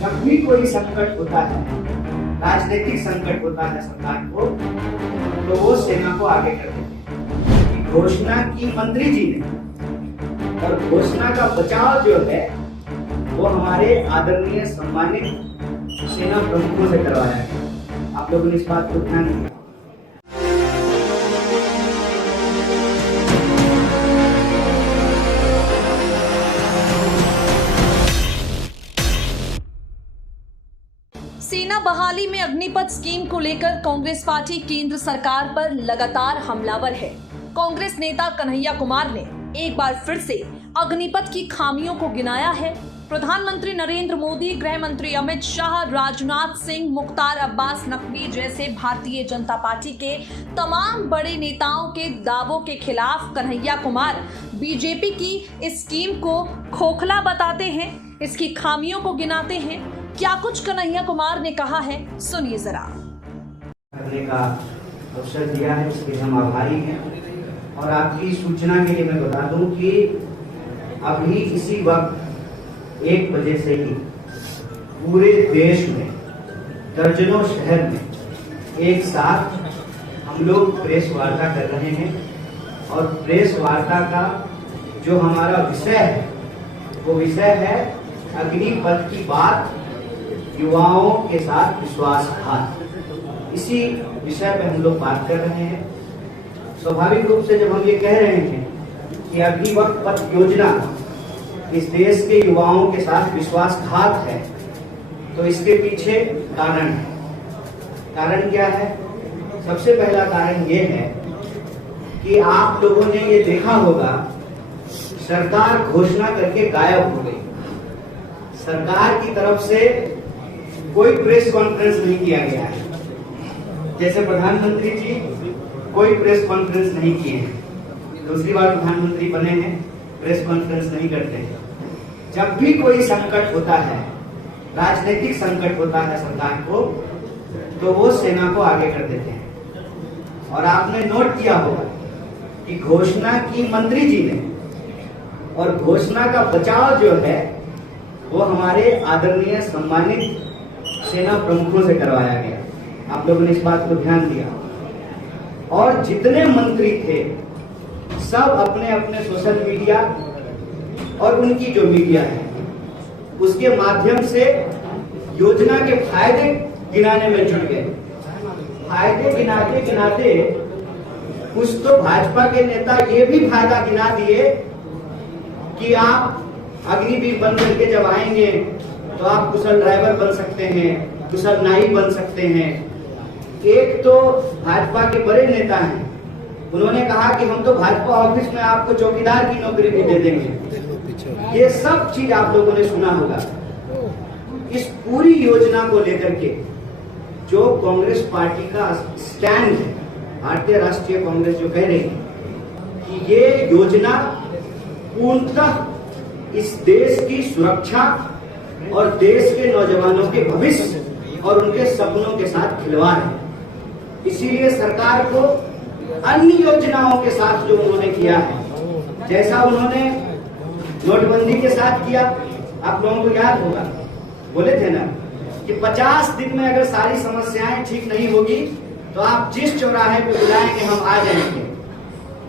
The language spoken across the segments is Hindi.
जब भी कोई संकट होता है, राजनीतिक संकट होता है सरकार को, तो वो सेना को आगे कर देते हैं। घोषणा की मंत्री जी ने, और घोषणा का बचाव जो है वो हमारे आदरणीय सम्मानित सेना प्रमुखों से करवाया है। आप लोगों ने इस बात को ध्यान दिया। सेना बहाली में अग्निपथ स्कीम को लेकर कांग्रेस पार्टी केंद्र सरकार पर लगातार हमलावर है। कांग्रेस नेता कन्हैया कुमार ने एक बार फिर से अग्निपथ की खामियों को गिनाया है। प्रधानमंत्री नरेंद्र मोदी, गृह मंत्री अमित शाह, राजनाथ सिंह, मुख्तार अब्बास नकवी जैसे भारतीय जनता पार्टी के तमाम बड़े नेताओं के दावों के खिलाफ कन्हैया कुमार बीजेपी की इस स्कीम को खोखला बताते हैं, इसकी खामियों को गिनाते हैं। क्या कुछ कन्हैया कुमार ने कहा है, सुनिए जरा। करने का अवसर दिया है, इसके हम आभारी हैं। और आपकी सूचना के लिए मैं बता दूं कि अभी इसी वक्त 1 बजे से ही पूरे देश में दर्जनों शहर में एक साथ हम लोग प्रेस वार्ता कर रहे हैं। और प्रेस वार्ता का जो हमारा विषय है वो विषय है अग्निपथ की बात, युवाओं के साथ विश्वासघात। इसी विषय पे हम लोग बात कर रहे हैं। स्वाभाविक रूप से जब हम ये कह रहे हैं कि अग्निपथ योजना इस देश के युवाओं के साथ विश्वासघात है, तो इसके पीछे कारण है। कारण क्या है? सबसे पहला कारण ये है कि आप लोगों ने ये देखा होगा, सरकार घोषणा करके गायब हो गई। सरकार की तरफ से कोई प्रेस कॉन्फ्रेंस नहीं किया गया है। जैसे प्रधानमंत्री जी कोई प्रेस कॉन्फ्रेंस नहीं किए हैं, दूसरी बार प्रधानमंत्री बने हैं, प्रेस कॉन्फ्रेंस नहीं करते हैं। जब भी कोई संकट होता है, राजनीतिक संकट होता है सरकार को, तो वो सेना को आगे कर देते हैं। और आपने नोट किया होगा कि घोषणा की मंत्री जी ने, और घोषणा का बचाव जो है वो हमारे आदरणीय सम्मानित सेना प्रमुखों से करवाया गया। आप लोगों ने इस बात को ध्यान दिया। और जितने मंत्री थे सब अपने अपने सोशल मीडिया और उनकी जो मीडिया है उसके माध्यम से योजना के फायदे गिनाने में जुट गए। फायदे गिनाते गिनाते कुछ तो भाजपा के नेता ये भी फायदा गिना दिए कि आप अग्निवीर बन करके जब आएंगे तो आप कुशल ड्राइवर बन सकते हैं, कुशल नाई बन सकते हैं। एक तो भाजपा के बड़े नेता हैं, उन्होंने कहा कि हम तो भाजपा ऑफिस में आपको चौकीदार की नौकरी भी दे देंगे। ये सब चीज आप लोगों ने सुना होगा। इस पूरी योजना को लेकर के जो कांग्रेस पार्टी का स्टैंड है, भारतीय राष्ट्रीय कांग्रेस जो कह रही है कि ये योजना पूर्णतः इस देश की सुरक्षा और देश के नौजवानों के भविष्य और उनके सपनों के साथ खिलवाड़ है। इसीलिए सरकार को अन्य योजनाओं के साथ जो उन्होंने किया है, जैसा उन्होंने नोटबंदी के साथ किया, आप लोगों को याद होगा, बोले थे ना कि 50 दिन में अगर सारी समस्याएं ठीक नहीं होगी तो आप जिस चौराहे पे बुलाएंगे हम आ जाएंगे।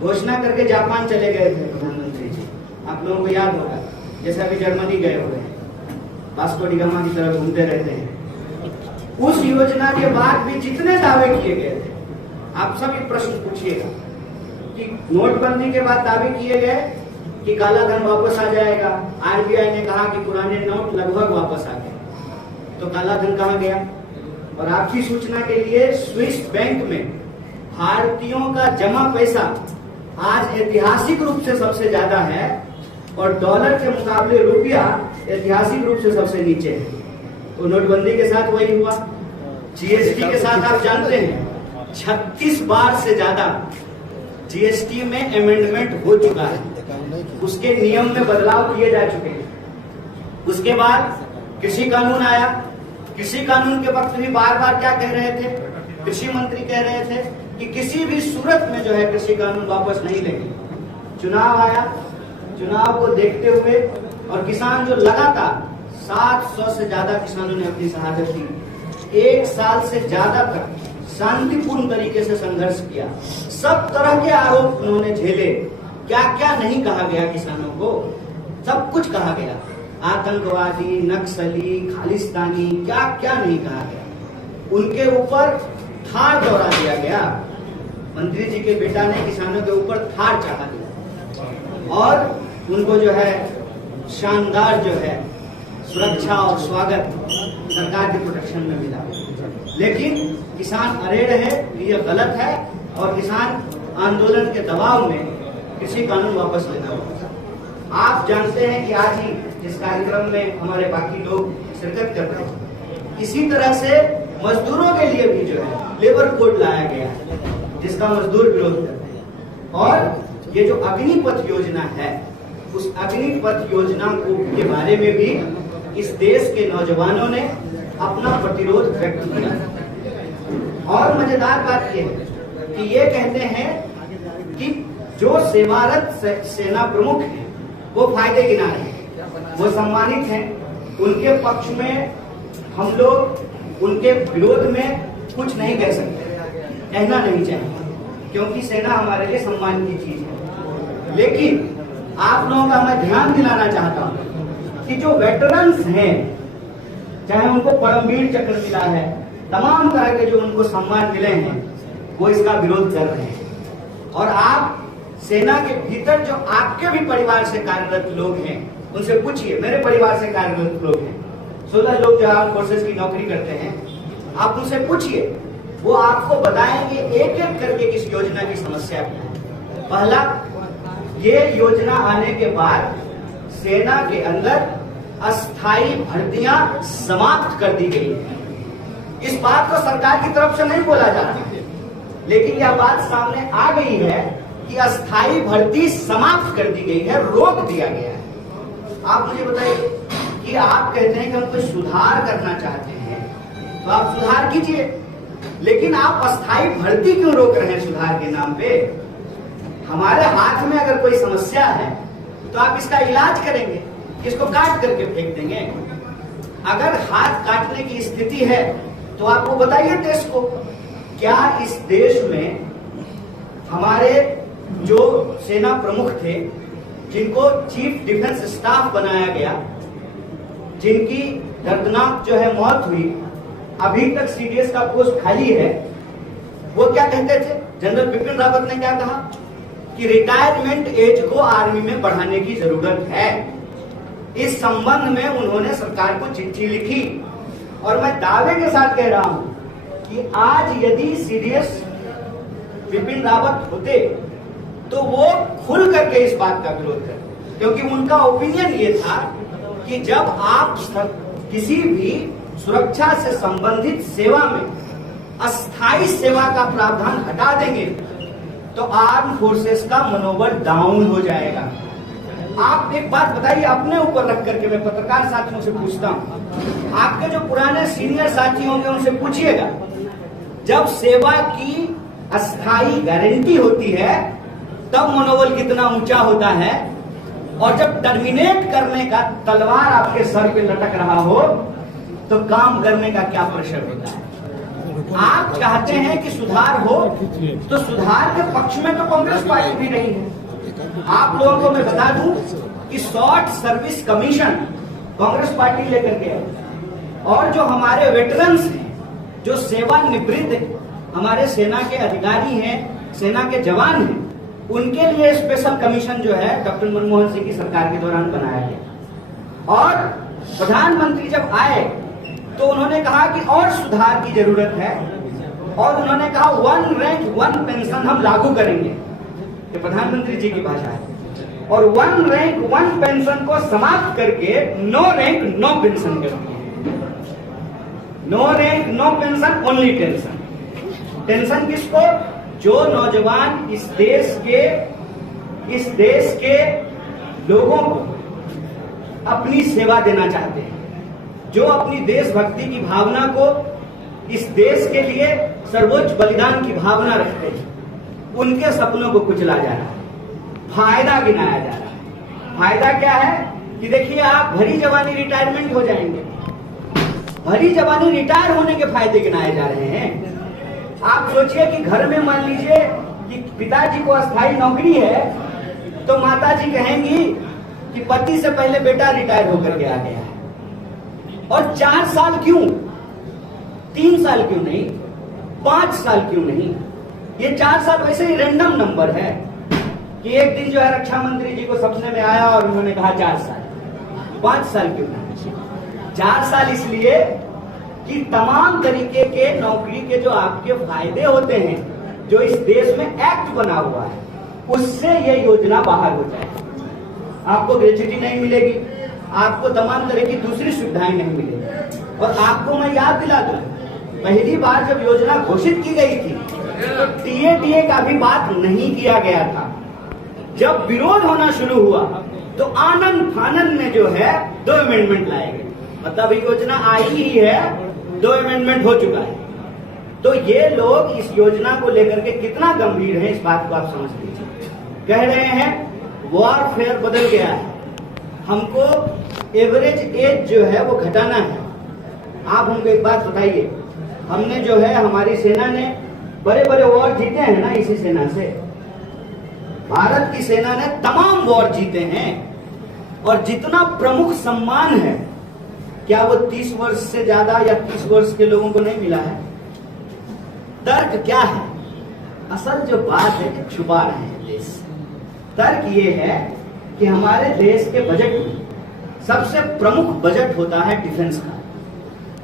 घोषणा करके जापान चले गए थे प्रधानमंत्री जी, आप लोगों को याद होगा। जैसे अभी जर्मनी गए हुए हैं, वास्को डी गामा की तरफ घूमते रहते हैं। उस योजना के बाद भी जितने दावे किए गए थे, आप सब एक प्रश्न पूछिएगा कि नोटबंदी के बाद दावे किए गए कि काला धन वापस आ जाएगा। आरबीआई ने कहा कि पुराने नोट लगभग वापस आ गए, तो काला धन कहाँ गया? और आपकी सूचना के लिए स्विस बैंक में भारतीयों का जमा पैसा आज ऐतिहासिक रूप से सबसे ज्यादा है और डॉलर के मुकाबले रुपया ऐतिहासिक रूप से सबसे नीचे है। तो नोटबंदी के साथ वही हुआ। जीएसटी के साथ आप जानते हैं 36 बार से ज्यादा जीएसटी में अमेंडमेंट हो चुका है, उसके नियम में बदलाव किए जा चुके हैं। उसके बाद कृषि कानून आया। कृषि कानून के वक्त भी बार बार क्या कह रहे थे? कृषि मंत्री कह रहे थे कि किसी भी सूरत में जो है कृषि कानून वापस नहीं लेंगे। चुनाव आया, चुनाव को देखते हुए और किसान जो लगातार 700 से ज्यादा किसानों ने अपनी शहादत दी। 1 साल से ज्यादा तक शांतिपूर्ण तरीके से संघर्ष किया। सब तरह के आरोप उन्होंने झेले। क्या क्या नहीं कहा गया किसानों को, सब कुछ कहा गया। आतंकवादी, नक्सली, खालिस्तानी, क्या क्या नहीं कहा गया। उनके ऊपर थार दौड़ा दिया गया। मंत्री जी के बेटा ने किसानों के ऊपर थार चढ़ा दिया और उनको जो है शानदार जो है सुरक्षा और स्वागत सरकार के प्रोटेक्शन में मिला। लेकिन किसान अड़े रहे कि यह गलत है और किसान आंदोलन के दबाव में कृषि कानून वापस लेना होगा। आप जानते हैं कि आज ही इस कार्यक्रम में हमारे बाकी लोग शिरकत कर रहे हैं। इसी तरह से मजदूरों के लिए भी जो है लेबर कोड लाया गया है, जिसका मजदूर विरोध करते हैं। और ये जो अग्निपथ योजना है, उस अग्निपथ योजना के बारे में भी इस देश के नौजवानों ने अपना प्रतिरोध व्यक्त किया। और मजेदार बात यह है कि ये कहते हैं कि जो सेवारत सेना प्रमुख हैं वो फायदे गिना रहे हैं, वो सम्मानित हैं। उनके पक्ष में हम लोग उनके विरोध में कुछ नहीं कह सकते, कहना नहीं चाहिए, क्योंकि सेना हमारे लिए सम्मान की चीज है। लेकिन आप लोगों का मैं ध्यान दिलाना चाहता हूं कि जो वेटरन्स हैं, चाहे उनको परमवीर चक्र मिला है, तमाम तरह के जो उनको सम्मान मिले हैं, वो इसका विरोध कर रहे हैं। और आप सेना के भीतर जो आपके भी परिवार से कार्यरत लोग हैं, उनसे पूछिए। मेरे परिवार से कार्यरत लोग हैं, 16 लोग जो आर्म फोर्सेस की नौकरी करते हैं, आप उनसे पूछिए, वो आपको बताएंगे एक एक करके इस योजना की समस्या क्या है। पहला, ये योजना आने के बाद सेना के अंदर अस्थायी भर्तियां समाप्त कर दी गई है। इस बात को सरकार की तरफ से नहीं बोला जा रहा है, लेकिन यह बात सामने आ गई है कि अस्थायी भर्ती समाप्त कर दी गई है, रोक दिया गया है। आप मुझे बताइए कि आप कहते हैं कि हम कोई सुधार करना चाहते हैं, तो आप सुधार कीजिए, लेकिन आप अस्थायी भर्ती क्यों रोक रहे हैं सुधार के नाम पे? हमारे हाथ में अगर कोई समस्या है तो आप इसका इलाज करेंगे, इसको काट करके फेंक देंगे। अगर हाथ काटने की स्थिति है तो आप वो बताइए देश को, क्या इस देश में हमारे जो सेना प्रमुख थे, जिनको चीफ डिफेंस स्टाफ बनाया गया, जिनकी दर्दनाक जो है मौत हुई, अभी तक सीडीएस का पोस्ट खाली है, वो क्या कहते थे? जनरल बिपिन रावत ने क्या कहा कि रिटायरमेंट एज को आर्मी में बढ़ाने की जरूरत है। इस संबंध में उन्होंने सरकार को चिट्ठी लिखी और मैं दावे के साथ कह रहा हूं कि आज यदि सीडीएस बिपिन रावत होते तो वो खुल करके इस बात का विरोध करते, क्योंकि उनका ओपिनियन ये था कि जब आप किसी भी सुरक्षा से संबंधित सेवा में अस्थायी सेवा का प्रावधान हटा देंगे तो आर्म फोर्सेस का मनोबल डाउन हो जाएगा। आप एक बात बताइए, अपने ऊपर रख करके मैं पत्रकार साथियों से पूछता हूं, आपके जो पुराने सीनियर साथी होंगे उनसे पूछिएगा, जब सेवा की अस्थायी गारंटी होती है तब मनोबल कितना ऊंचा होता है, और जब टर्मिनेट करने का तलवार आपके सर पे लटक रहा हो तो काम करने का क्या प्रेशर होता है। आप चाहते हैं कि सुधार हो, तो सुधार के पक्ष में तो कांग्रेस पार्टी भी नहीं है। आप लोगों को मैं बता दूं कि short service commission Congress party लेकर के, और जो हमारे वेटरन्स हैं, जो सेवानिवृत्त हमारे सेना के अधिकारी हैं, सेना के जवान हैं, उनके लिए स्पेशल कमीशन जो है डॉक्टर मनमोहन सिंह की सरकार के दौरान बनाया गया। और प्रधानमंत्री जब आए तो उन्होंने कहा कि और सुधार की जरूरत है, और उन्होंने कहा 1 रैंक 1 पेंशन हम लागू करेंगे, ये प्रधानमंत्री जी की भाषा है, और 1 रैंक 1 पेंशन को समाप्त करके 9 रैंक 9 पेंशन कर दिए। 9 rank 9 pension, only tension. Tension किसको? जो नौजवान इस देश के लोगों को अपनी सेवा देना चाहते हैं, जो अपनी देशभक्ति की भावना को, इस देश के लिए सर्वोच्च बलिदान की भावना रखते हैं, उनके सपनों को कुचला जा रहा है, फायदा गिनाया जा रहा है। फायदा क्या है कि देखिए आप भरी जवानी रिटायरमेंट हो जाएंगे। भरी जवानी रिटायर होने के फायदे गिनाए जा रहे हैं। आप सोचिए कि घर में मान लीजिए कि पिताजी को अस्थायी नौकरी है तो माताजी कहेंगी कि पति से पहले बेटा रिटायर होकर के आ गया है, और 4 साल क्यों, 3 साल क्यों नहीं, 5 साल क्यों नहीं। ये 4 साल वैसे ही रैंडम नंबर है कि एक दिन जो है रक्षा मंत्री जी को सपने में आया और उन्होंने कहा 4 साल, 5 साल क्यों नहीं। 4 साल इसलिए कि तमाम तरीके के नौकरी के जो आपके फायदे होते हैं, जो इस देश में एक्ट बना हुआ है, उससे ये योजना बाहर हो जाए। आपको ग्रेच्युटी नहीं मिलेगी, आपको तमाम तरह की दूसरी सुविधाएं नहीं मिलेगी। और आपको मैं याद दिला दूं, पहली बार जब योजना घोषित की गई थी तो टीए का भी बात नहीं किया गया था। जब विरोध होना शुरू हुआ तो आनंद फानंद में जो है 2 अमेंडमेंट लाए गए। मतलब योजना आई ही है, 2 अमेंडमेंट हो चुका है। तो ये लोग इस योजना को लेकर के कितना गंभीर है, इस बात को आप समझ लीजिए। कह रहे हैं वॉरफेयर बदल गया है, हमको एवरेज एज जो है वो घटाना है। आप हमको एक बात बताइए, हमने जो है हमारी सेना ने बड़े बड़े वॉर जीते हैं ना, इसी सेना से। भारत की सेना ने तमाम वॉर जीते हैं, और जितना प्रमुख सम्मान है, क्या वो 30 वर्ष से ज्यादा या 30 वर्ष के लोगों को नहीं मिला है? तर्क क्या है? असल जो बात है कि छुपा रहे हैं देश। तर्क ये है कि हमारे देश के बजट में सबसे प्रमुख बजट होता है डिफेंस का।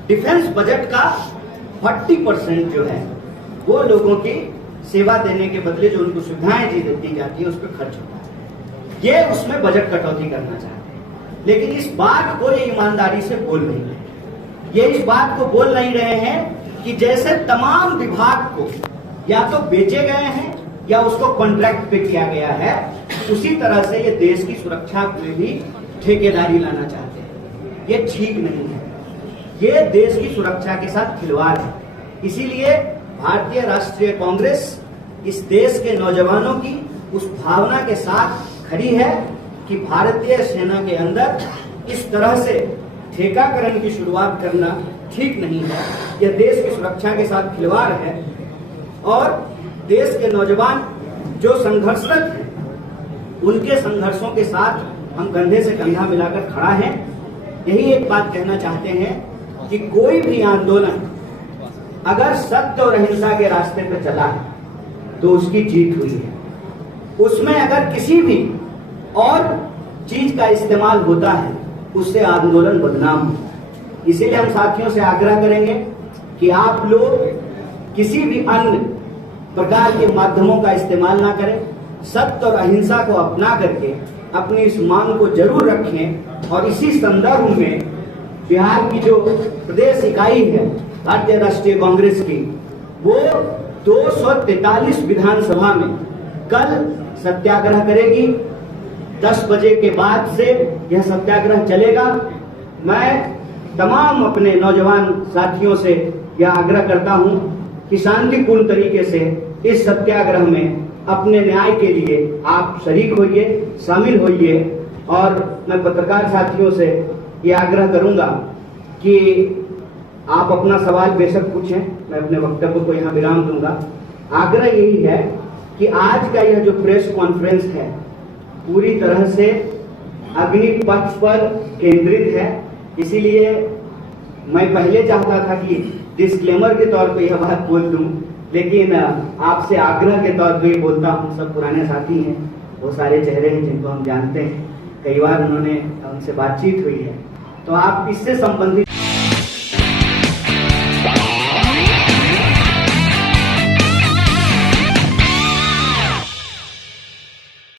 डिफेंस बजट का 40% जो है वो लोगों की सेवा देने के बदले जो उनको सुविधाएं दी जाती है उस पर खर्च होता है। ये उसमें बजट कटौती करना चाहते हैं, लेकिन इस बात को ये ईमानदारी से बोल नहीं रहे। ये इस बात को बोल नहीं रहे हैं कि जैसे तमाम विभाग को या तो बेचे गए हैं या उसको कॉन्ट्रैक्ट पे किया गया है, उसी तरह से ये देश की सुरक्षा में भी ठेकेदारी लाना चाहते हैं। ये ठीक नहीं है, ये देश की सुरक्षा के साथ खिलवाड़ है। इसीलिए भारतीय राष्ट्रीय कांग्रेस इस देश के नौजवानों की उस भावना के साथ खड़ी है कि भारतीय सेना के अंदर इस तरह से ठेकाकरण की शुरुआत करना ठीक नहीं है। यह देश की सुरक्षा के साथ खिलवाड़ है, और देश के नौजवान जो संघर्षरत हैं उनके संघर्षों के साथ हम कंधे से कंधा मिलाकर खड़ा हैं। यही एक बात कहना चाहते हैं कि कोई भी आंदोलन अगर सत्य और अहिंसा के रास्ते पर चला है तो उसकी जीत हुई है। उसमें अगर किसी भी और चीज का इस्तेमाल होता है उससे आंदोलन बदनाम होता है। इसीलिए हम साथियों से आग्रह करेंगे कि आप लोग किसी भी अन्य प्रकार के माध्यमों का इस्तेमाल ना करें, सत्य और अहिंसा को अपना करके अपनी इस मांग को जरूर रखें। और इसी संदर्भ में बिहार की जो प्रदेश इकाई है भारतीय राष्ट्रीय कांग्रेस की, वो 243 विधानसभा में कल सत्याग्रह करेगी। 10 बजे के बाद से यह सत्याग्रह चलेगा। मैं तमाम अपने नौजवान साथियों से यह आग्रह करता हूं कि शांतिपूर्ण तरीके से इस सत्याग्रह में अपने न्याय के लिए आप शरीक होइए, शामिल होइए। और मैं पत्रकार साथियों से यह आग्रह करूंगा कि आप अपना सवाल बेशक पूछें, मैं अपने वक्तव्य को यहाँ विराम दूंगा। आग्रह यही है कि आज का यह जो प्रेस कॉन्फ्रेंस है पूरी तरह से अग्निपथ पर केंद्रित है। इसीलिए मैं पहले चाहता था कि डिस्क्लेमर के तौर पे यह बात बोल दूं, लेकिन आपसे आग्रह के तौर पे बोलता हूं। सब पुराने साथी हैं, वो सारे चेहरे हैं जिनको हम जानते हैं, कई बार उन्होंने उनसे बातचीत हुई है, तो आप इससे संबंधित